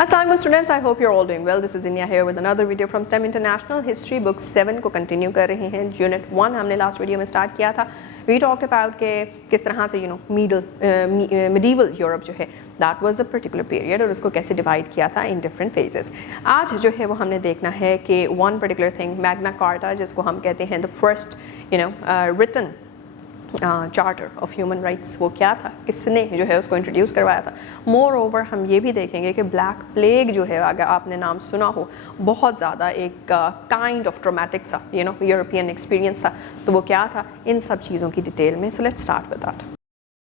Assalamualaikum students, I hope you're all doing well. This is Inia here with another video from STEM International. History book 7 को continue कर रहे हैं. Unit 1 हमने last video में start किया था. We talked about कि किस तरह से medieval Europe जो है that was a particular period और उसको कैसे डिवाइड किया था in different phases. आज जो है वो हमने देखना है कि one particular thing, Magna Carta, जिसको हम कहते हैं the first written charter of human rights, वो क्या था, किसने जो है उसको इंट्रोड्यूस करवाया था. मोर ओवर हम ये भी देखेंगे कि ब्लैक प्लेग जो है, अगर आपने नाम सुना हो, बहुत ज़्यादा एक काइंड ऑफ ट्रोमेटिक सा यूरोपियन एक्सपीरियंस था. तो वो क्या था, इन सब चीज़ों की डिटेल में. So let's start with that.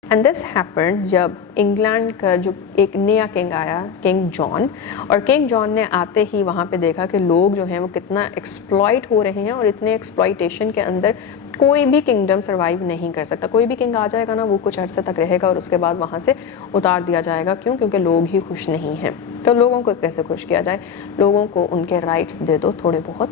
And this happened जब इंग्लैंड का जो एक नया किंग आया, किंग जॉन, और किंग जॉन ने आते ही वहाँ पे देखा कि लोग जो हैं वो कितना एक्सप्लॉइट हो रहे हैं, और इतने एक्सप्लॉइटेशन के अंदर कोई भी किंगडम सर्वाइव नहीं कर सकता. कोई भी किंग आ जाएगा ना, वो कुछ अरसे तक रहेगा और उसके बाद वहाँ से उतार दिया जाएगा. क्यों? क्योंकि लोग ही खुश नहीं हैं. तो लोगों को कैसे खुश किया जाए? लोगों को उनके राइट्स दे दो थोड़े बहुत,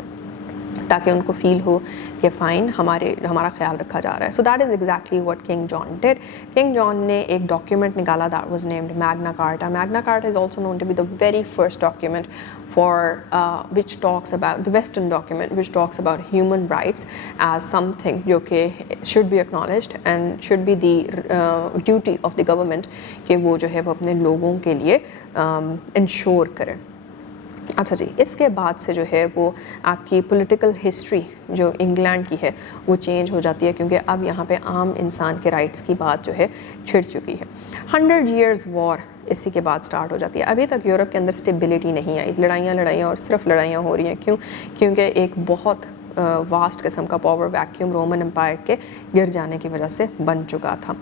ताकि उनको फील हो कि फ़ाइन हमारा ख्याल रखा जा रहा है. So that is exactly what king John did. King John ने एक डॉक्यूमेंट निकाला, that was named Magna Carta. Magna Carta is also known to be the very first document for which talks about the western document which talks about human rights as something जो कि should be acknowledged and should be the duty of the government कि वो जो है वो अपने लोगों के लिए इंश्योर करें. अच्छा जी, इसके बाद से जो है वो आपकी पॉलिटिकल हिस्ट्री जो इंग्लैंड की है वो चेंज हो जाती है, क्योंकि अब यहाँ पे आम इंसान के राइट्स की बात जो है छिड़ चुकी है. 100 years वॉर इसी के बाद स्टार्ट हो जाती है. अभी तक यूरोप के अंदर स्टेबिलिटी नहीं आई, लड़ाइयाँ और सिर्फ लड़ाइयाँ हो रही हैं. क्यों? क्योंकि एक बहुत वास्ट किस्म का पावर वैक्यूम रोमन एम्पायर के गिर जाने की वजह से बन चुका था.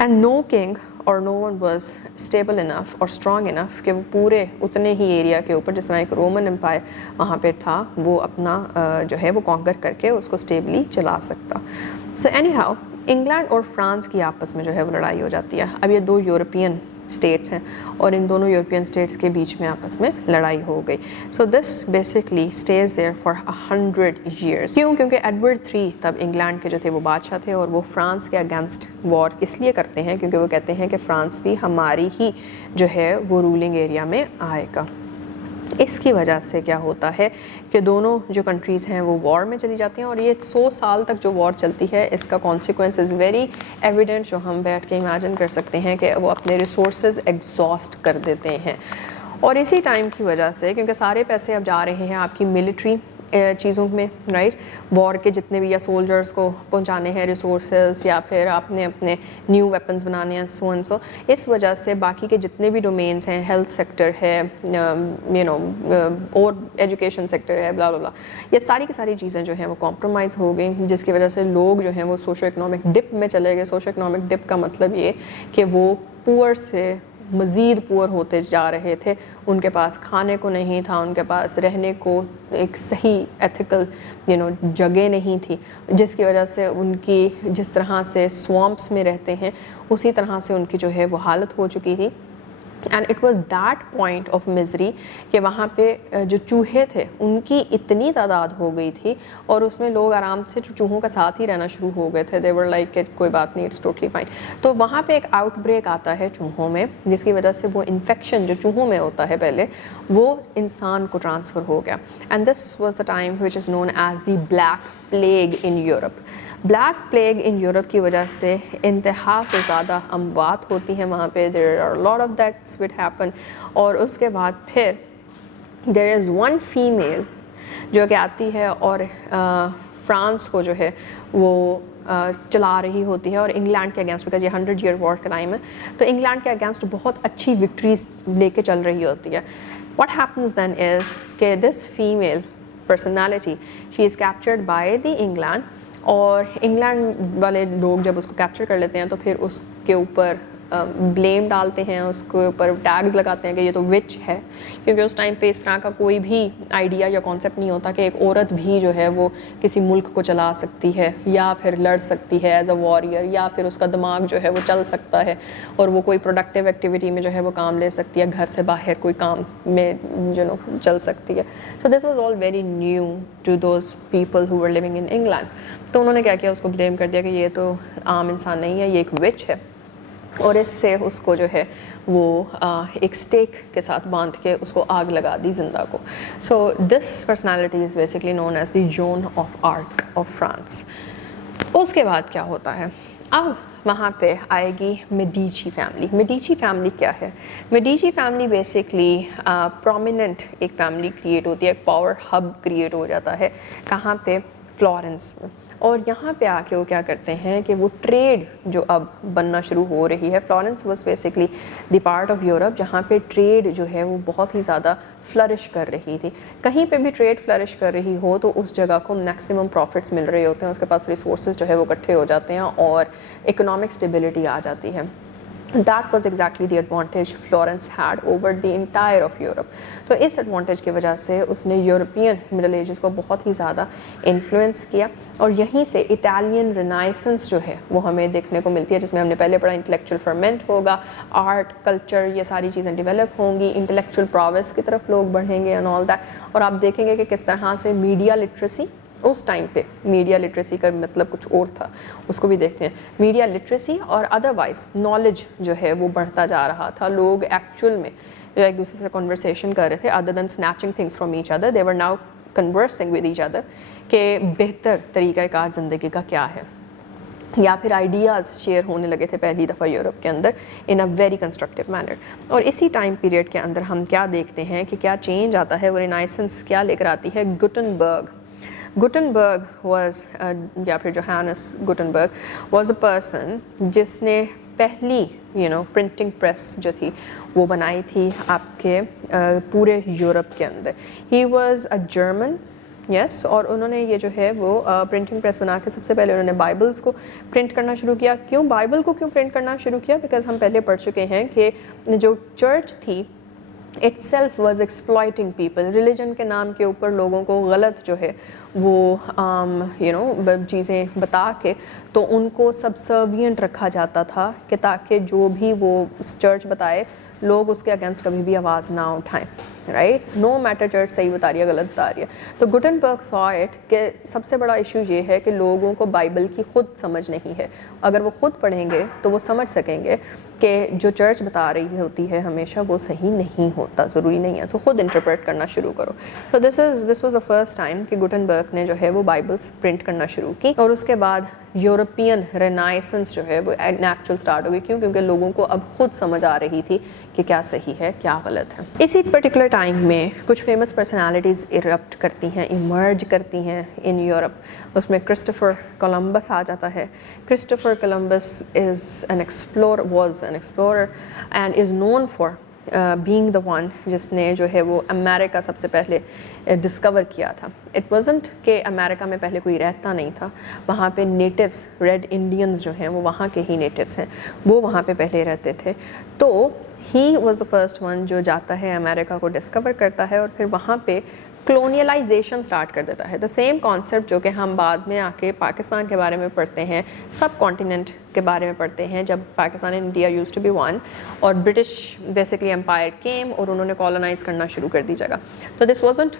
एंड नो किंग और no one was stable enough और स्ट्रॉन्ग इनफ कि वो पूरे उतने ही एरिया के ऊपर, जिस तरह एक रोमन एम्पायर वहाँ पे था, वो अपना जो है वो कॉन्कर करके उसको स्टेबली चला सकता. सो एनी हाउ, इंग्लैंड और फ्रांस की आपस में जो है वो लड़ाई हो जाती है. अब ये दो यूरोपियन स्टेट्स हैं और इन दोनों यूरोपियन स्टेट्स के बीच में आपस में लड़ाई हो गई. So this basically stage there for 100 years. क्यों? क्योंकि एडवर्ड III तब इंग्लैंड के जो थे वो बादशाह थे, और वो फ्रांस के अगेंस्ट वॉर इसलिए करते हैं क्योंकि वो कहते हैं कि फ्रांस भी हमारी ही जो है वो रूलिंग एरिया में आएगा. इसकी वजह से क्या होता है कि दोनों जो कंट्रीज़ हैं वो वॉर में चली जाती हैं, और ये 100 साल तक जो वॉर चलती है, इसका कॉन्सिक्वेंस इज़ वेरी एविडेंट, जो हम बैठ के इमेजिन कर सकते हैं कि वो अपने रिसोर्सेज एग्जॉस्ट कर देते हैं. और इसी टाइम की वजह से, क्योंकि सारे पैसे अब जा रहे हैं आपकी मिलिट्री चीज़ों में, राइट, वॉर के जितने भी, या सोल्जर्स को पहुंचाने हैं रिसोर्सेज, या फिर आपने अपने न्यू वेपन्स बनाने हैं, सो एंड सो. इस वजह से बाकी के जितने भी डोमेन्स हैं, हेल्थ सेक्टर है, और एजुकेशन सेक्टर है, ब्ला ब्ला ब्ला, ये सारी की सारी चीज़ें जो हैं वो कॉम्प्रोमाइज़ हो गई, जिसकी वजह से लोग जो हैं वो सोशो इकनॉमिक डिप में चले गए. सोशो इकनॉमिक डिप का मतलब ये कि वो पुअर से मज़ीद पुअर होते जा रहे थे. उनके पास खाने को नहीं था, उनके पास रहने को एक सही एथिकल जगह नहीं थी, जिसकी वजह से उनकी जिस तरह से स्वैम्प्स में रहते हैं उसी तरह से उनकी जो है वो हालत हो चुकी थी. And it was that point of misery कि वहाँ पे जो चूहे थे उनकी इतनी तादाद हो गई थी, और उसमें लोग आराम से चूहों का साथ ही रहना शुरू हो गए थे. दे वर लाइक कोई बात नहीं, इट्स टोटली फाइन. तो वहाँ पे एक आउटब्रेक आता है चूहों में, जिसकी वजह से वो इन्फेक्शन जो चूहों में होता है पहले, वो इंसान को ट्रांसफ़र हो गया. And this was the time which is known as the black plague in Europe. Black plague in Europe की वजह से इंतहा से ज़्यादा अमवात होती हैं वहाँ पे. There are lot of that's with happen. और उसके बाद फिर देयर इज़ वन फीमेल जो कि आती है और फ्रांस को जो है वो चला रही होती है, और इंग्लैंड के अगेंस्ट, बिकॉज ये 100 year वॉर का टाइम है, तो इंग्लैंड के अगेंस्ट बहुत अच्छी विक्ट्रीज लेके चल रही होती है. व्हाट हैपन्स देन इज़ कि this female personality, she is captured by the England, और इंग्लैंड वाले लोग जब उसको कैप्चर कर लेते हैं तो फिर उसके ऊपर ब्लेम डालते हैं, उसके ऊपर टैग्स लगाते हैं कि ये तो विच है, क्योंकि उस टाइम पे इस तरह का कोई भी आइडिया या कॉन्सेप्ट नहीं होता कि एक औरत भी जो है वो किसी मुल्क को चला सकती है, या फिर लड़ सकती है एज अ वॉरियर, या फिर उसका दिमाग जो है वो चल सकता है और वो कोई प्रोडक्टिव एक्टिविटी में जो है वो काम ले सकती है, घर से बाहर कोई काम में चल सकती है. So this was all very new to those people who were living in England. तो उन्होंने क्या किया, उसको ब्लेम कर दिया कि ये तो आम इंसान नहीं है, ये एक विच है. और इससे उसको जो है वो एक स्टेक के साथ बांध के उसको आग लगा दी जिंदा को. So this personality is basically known as the Joan of Arc of France. उसके बाद क्या होता है, अब वहाँ पे आएगी मेडिची फैमिली. मेडिची फैमिली क्या है? मेडिची फैमिली बेसिकली प्रोमिनेंट एक फैमिली क्रिएट होती है, एक पावर हब क्रिएट हो जाता है. कहाँ पे? फ्लोरेंस में. और यहाँ पे आके वो क्या करते हैं कि वो ट्रेड जो अब बनना शुरू हो रही है. Florence was basically the part of Europe जहाँ पे ट्रेड जो है वो बहुत ही ज़्यादा फ्लरिश कर रही थी. कहीं पे भी ट्रेड फ्लरिश कर रही हो तो उस जगह को मैक्सिमम प्रॉफिट्स मिल रहे होते हैं, उसके पास रिसोर्सेज जो है वो इकट्ठे हो जाते हैं और इकोनॉमिक स्टेबिलिटी आ जाती है. That was exactly the advantage Florence had over the entire of Europe. तो इस एडवांटेज की वजह से उसने यूरोपियन मिडल एजेस को बहुत ही ज़्यादा इन्फ्लुएंस किया और यहीं से इटालियन रिनाइसेंस जो है वो हमें देखने को मिलती है, जिसमें हमने पहले पढ़ा इंटेलेक्चुअल फर्मेंट होगा, आर्ट कल्चर ये सारी चीज़ें डेवलप होंगी, इंटेलेक्चुअल प्रोग्रेस की तरफ लोग बढ़ेंगे एंड ऑल दैट. और आप देखेंगे कि किस तरह से मीडिया लिटरेसी, उस टाइम पे मीडिया लिटरेसी का मतलब कुछ और था, उसको भी देखते हैं. मीडिया लिटरेसी और अदरवाइज नॉलेज जो है वो बढ़ता जा रहा था. लोग एक्चुअल में जो एक दूसरे से कन्वर्सेशन कर रहे थे, other than snatching things from each other, they were now conversing with each other कि बेहतर तरीक़ाकार ज़िंदगी का क्या है, या फिर आइडियाज़ शेयर होने लगे थे पहली दफ़ा यूरोप के अंदर इन अ वेरी कंस्ट्रक्टिव मैनर. और इसी टाइम पीरियड के अंदर हम क्या देखते हैं कि क्या चेंज आता है, वो रिनाइसेंस क्या लेकर आती है. गुटनबर्ग was या फिर Johannes Gutenberg was a person जिसने पहली प्रिंटिंग प्रेस जो थी वो बनाई थी आपके पूरे यूरोप के अंदर. ही was a German, यस. और उन्होंने ये जो है वो प्रिंटिंग प्रेस बना के सबसे पहले उन्होंने बाइबल्स को प्रिंट करना शुरू किया. क्यों बाइबल को क्यों प्रिंट करना शुरू किया? बिकॉज हम पहले पढ़ चुके हैं कि जो चर्च थी itself was exploiting people. Religion के नाम के ऊपर लोगों को गलत जो है वो चीज़ें बता के तो उनको सबसर्विएंट रखा जाता था कि ताकि जो भी वो चर्च बताए लोग उसके अगेंस्ट कभी भी आवाज़ ना उठाएं. राइट, नो मैटर चर्च सही बता रही है गलत बता रही है. तो गुटनबर्ग सॉ इट कि सबसे बड़ा इशू ये है कि लोगों को बाइबल की खुद समझ नहीं है. अगर वो खुद पढ़ेंगे तो वो समझ सकेंगे कि जो चर्च बता रही होती है हमेशा वो सही नहीं होता, ज़रूरी नहीं है. तो खुद इंटरप्रेट करना शुरू करो. तो this was the first time कि गुटनबर्ग ने जो है वो बाइबल्स प्रिंट करना शुरू की. और उसके बाद यूरोपियन रेनाइसेंस जो है वो एक्चुअल स्टार्ट हो गई. क्यों? क्योंकि लोगों को अब खुद समझ आ रही थी कि क्या सही है क्या गलत है. इसी पर्टिकुलर टाइम में कुछ फेमस पर्सनालिटीज़ इरप्ट करती हैं, इमर्ज करती हैं इन यूरोप. उसमें क्रिस्टोफर कोलंबस आ जाता है. Christopher Columbus was an explorer and is known for being the one जिसने जो है वो अमेरिका सबसे पहले डिस्कवर किया था. इट वाजंट कि अमेरिका में पहले कोई रहता नहीं था, वहाँ पे नेटिव्स रेड इंडियंस जो हैं वो वहाँ के ही नेटिव्स हैं, वो वहाँ पे पहले रहते थे. तो he was the first one जो जाता है अमेरिका को डिस्कवर करता है और फिर वहाँ पे क्लोनियलाइजेशन स्टार्ट कर देता है. द सेम कॉन्सेप्ट जो कि हम बाद में आके पाकिस्तान के बारे में पढ़ते हैं, सब कॉन्टिनेंट के बारे में पढ़ते हैं, जब Pakistan and India used to be one और ब्रिटिश बेसिकली एम्पायर केम और उन्होंने कॉलोनाइज करना शुरू कर दी जगह. तो this wasn't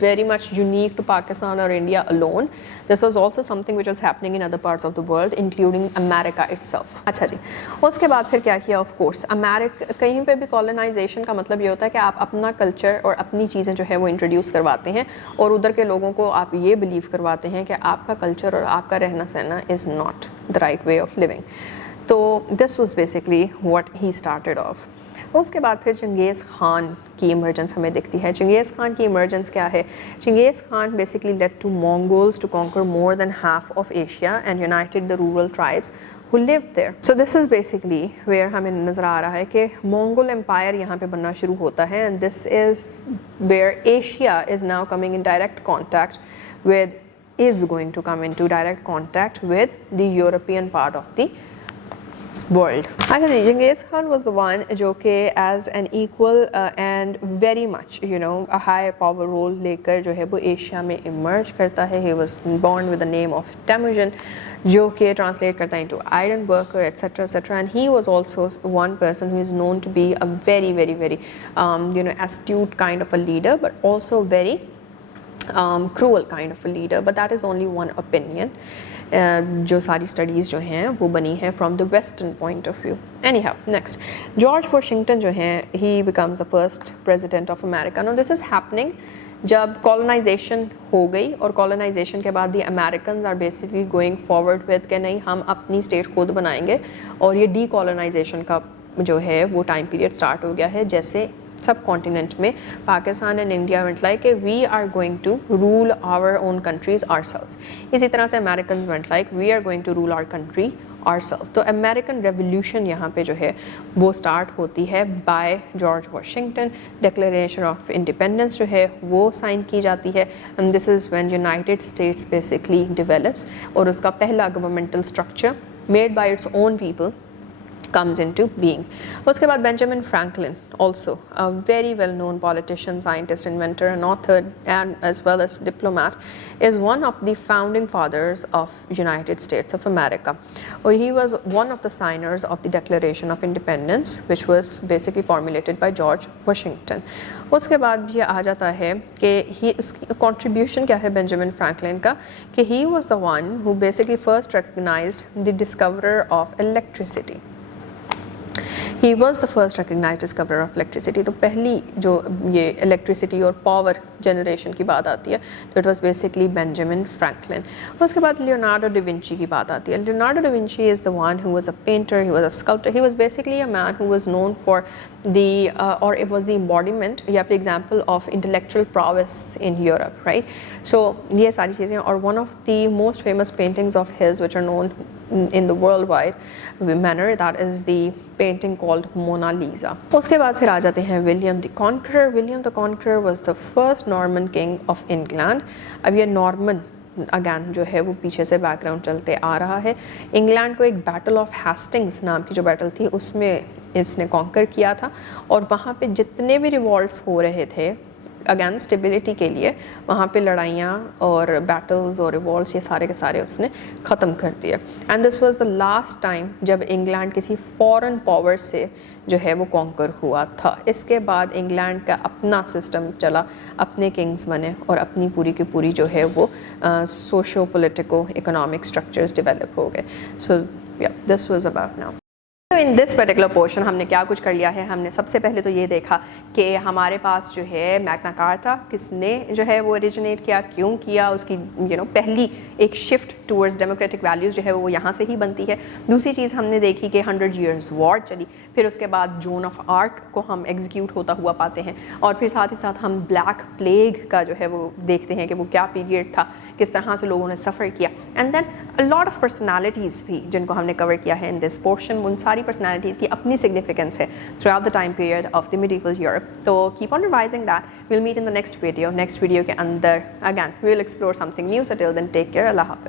very much unique to Pakistan or India alone. This was also something which was happening in other parts of the world, including America itself. अच्छा जी, उसके बाद फिर क्या किया? Of course, अमेरिका कहीं पे भी colonization का मतलब ये होता है कि आप अपना कल्चर और अपनी चीज़ें जो है वो इंट्रोड्यूस करवाते हैं और उधर के लोगों को आप ये बिलीव करवाते हैं कि आपका कल्चर और आपका रहना सहना is not the right way of living. तो this was basically what he started off. उसके बाद फिर चंगेज़ खान की इमर्जेंस हमें दिखती है. चंगेज़ खान की इमर्जेंस क्या है? Genghis Khan basically led to Mongols to conquer more than half of Asia and united the rural tribes who lived there. So this is basically where हमें नज़र आ रहा है कि मंगोल एम्पायर यहाँ पे बनना शुरू होता है and this is where Asia is now coming in direct contact with, is going to come into direct contact with the European part of the world. अच्छा जी, Changez Khan was the one जो कि as an equal and very much a high power role लेकर जो है वो Asia में emerge करता है. He was born with the name of Temujin जो कि translate करता है into iron worker etc etc and he was also one person who is known to be a very very very astute kind of a leader but also very cruel kind of a leader, but that is only one opinion. जो सारी studies जो हैं वो बनी है from the western point of view. Anyhow next, George Washington जो हैं he becomes the first president of America. Now this is happening जब कॉलोनाइजेशन हो गई, और कॉलोनाइजेशन के बाद the American are basically going forward with कि नहीं हम अपनी स्टेट खुद बनाएंगे, और ये डी कॉलोनाइजेशन का जो है वो टाइम पीरियड स्टार्ट हो गया है. जैसे सब कॉन्टिनेंट में Pakistan and India went like we are going to rule our own countries ourselves. इसी तरह से American went like we are going to rule our country ourselves. तो अमेरिकन रेवोल्यूशन यहाँ पे जो है वो स्टार्ट होती है by George Washington. Declaration of independence जो है वो साइन की जाती है, and this is when United States basically develops, और उसका पहला governmental structure made by its own people comes into being. उसके बाद Benjamin Franklin, also a very well known politician, scientist, inventor and author, and as well as diplomat, is one of the founding fathers of United States of America. Or he was one of the signers of the Declaration of Independence, which was basically formulated by George Washington. उसके बाद ये आ जाता है कि उसकी contribution क्या है Benjamin Franklin का, कि he was the one who basically first recognized the discoverer of electricity. He was the first recognized discoverer of electricity. तो पहली जो ये इलेक्ट्रिसिटी और पावर जनरेशन की बात आती है तो it was basically Benjamin Franklin. उसके बाद लियोनार्डो डा विंची की बात आती है. Leonardo da Vinci is the one who was a painter, he was a sculptor, he was basically a man who was known for the or it was the embodiment या फिर example of intellectual prowess in Europe, right? So ये सारी चीज़ें, और one of the most famous paintings of his which are known in the worldwide manner, that is the painting called Mona Lisa. उसके बाद फिर आ जाते हैं William the conqueror. William the conqueror was the first Norman king of England. अब ये Norman again जो है वो पीछे से बैकग्राउंड चलते आ रहा है. इंग्लैंड को एक बैटल ऑफ हेस्टिंग्स नाम की जो बैटल थी उसमें इसने कॉन्कर किया था, और वहाँ पे जितने भी रिवॉल्ट्स हो रहे थे अगेन स्टेबिलिटी के लिए, वहाँ पे लड़ाइयाँ और बैटल्स और रिवॉल्ट्स ये सारे के सारे उसने ख़त्म कर दिए. And this was the last time जब इंग्लैंड किसी फॉरेन पावर से जो है वो कॉन्कर हुआ था. इसके बाद इंग्लैंड का अपना सिस्टम चला, अपने किंग्स बने, और अपनी पूरी की पूरी जो है वो socio politico economic structures develop हो गए. सो या this was about now. In this particular portion हमने क्या कुछ कर लिया है. हमने सबसे पहले तो ये देखा कि हमारे पास जो है मैग्ना कार्टा किसने जो है वो ओरिजिनेट किया, क्यों किया, उसकी पहली एक शिफ्ट टूवर्ड्स डेमोक्रेटिक वैल्यूज़ जो है वो यहाँ से ही बनती है. दूसरी चीज़ हमने देखी कि 100 years वॉर चली, फिर उसके बाद जोन ऑफ आर्क को हम एग्जीक्यूट होता हुआ पाते हैं, और फिर साथ ही साथ हम ब्लैक प्लेग का जो है वो देखते हैं कि वो क्या पीरियड था, किस तरह से लोगों ने सफ़र किया. And then a lot of personalities भी जिनको हमने कवर किया है इन दिस पोर्शन. उन सारी पर्सनालिटीज़ की अपनी सिग्निफिकेंस है throughout the time period of the medieval Europe. तो keep on revising that. Will meet in the next video. Next video के अंदर again we will explore something new. So till then take care. अल्लाह हाफ़िज़.